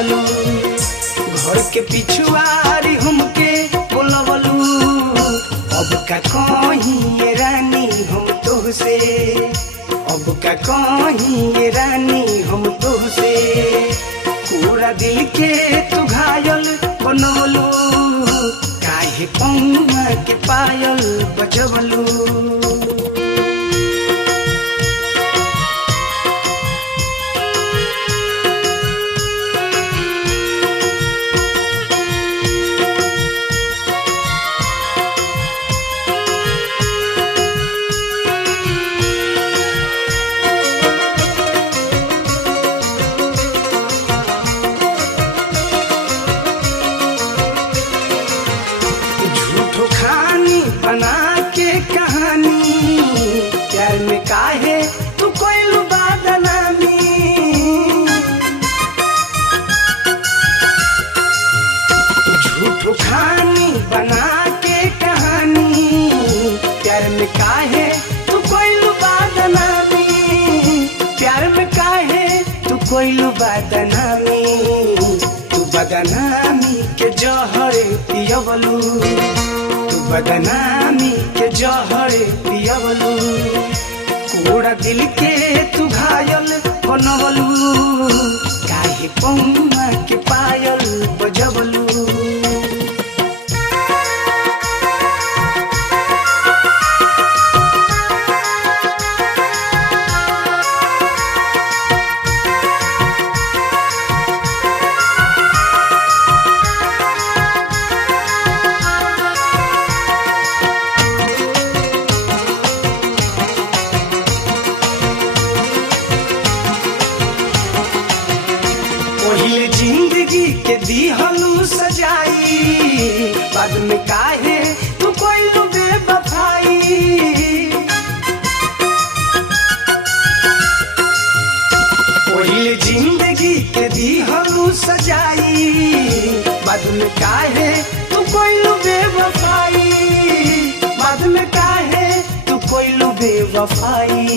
बजवलू। घर के पिछुआरी हमके बोलवलू। अब का कहीं रानी हम तोहसे, अब का कहीं रानी हम तोहसे। पूरा दिल के तू घायल बनवलू। काहे पौआ के पायल बजवलू। बना के कहानी प्यार में काहे तू कोई बदनामी। झूठो कहानी बना के कहानी प्यार में काहे तू कोई बदनामी। प्यार में काहे तू कोई बदनामी। तू बदनामी के जहर पियवलू। बदनामी के जहर पियवलू। पूरा दिल के तू घायल बनवलू। काहे पौआ के पायल बजवलू। पहिले जिंदगी के दिहलू सजाई। बाद में काहे तू कोइलू बेवफाई। पहिले जिंदगी के दिहलू सजाई। बाद में काहे तू कोइलू बेवफाई। बाद में काहे तू कोइलू बेवफाई।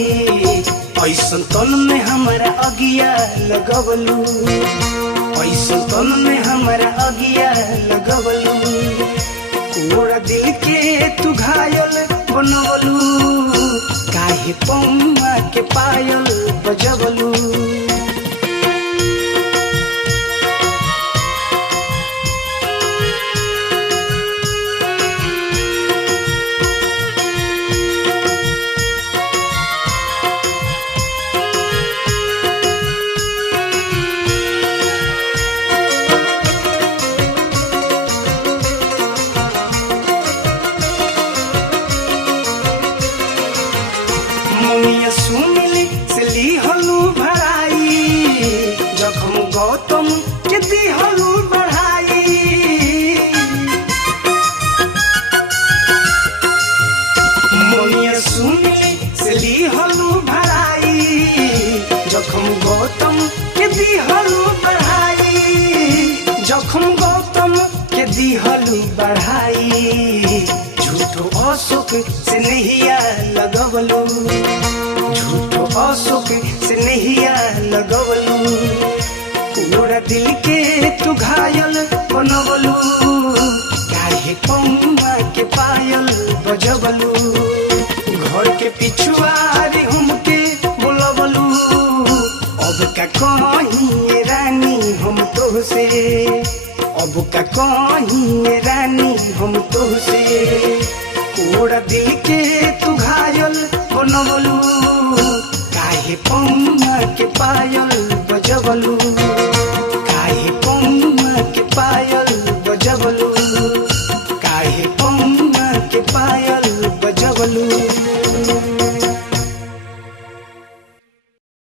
ऐसन तन में हमारा अगिया लगवलू। ऐसन तन में हमारा अगिया लगवलू। पूरा दिल के तू घायल बनवलू। काहे पौआ के पायल बजवलू। ममिया सुमिली से लिहलू भराई। जखम गौतम के दिहलू बढ़ाई। ममिया सुमिली से लिहलू भराई। जखम गौतम के दिहलू बढ़ाई। जखम गौतम के दिहलू बढ़ाई। झूठो अशोक से नहिया लगवलू। झूठो अशोक से नहिया लगवलू। पूरा दिल के तू घायल बनवलू। काहे पौआ के पायल बजवलू। घर के पिछुआरी हमके बोलवलू। अब का कहीं रानी हम तोहसे। अब का कहीं रानी हम तोहसे। पूरा दिल के तू घायल बनवलू। काहे पौआ के पायल बजवलू। काहे पौआ के पायल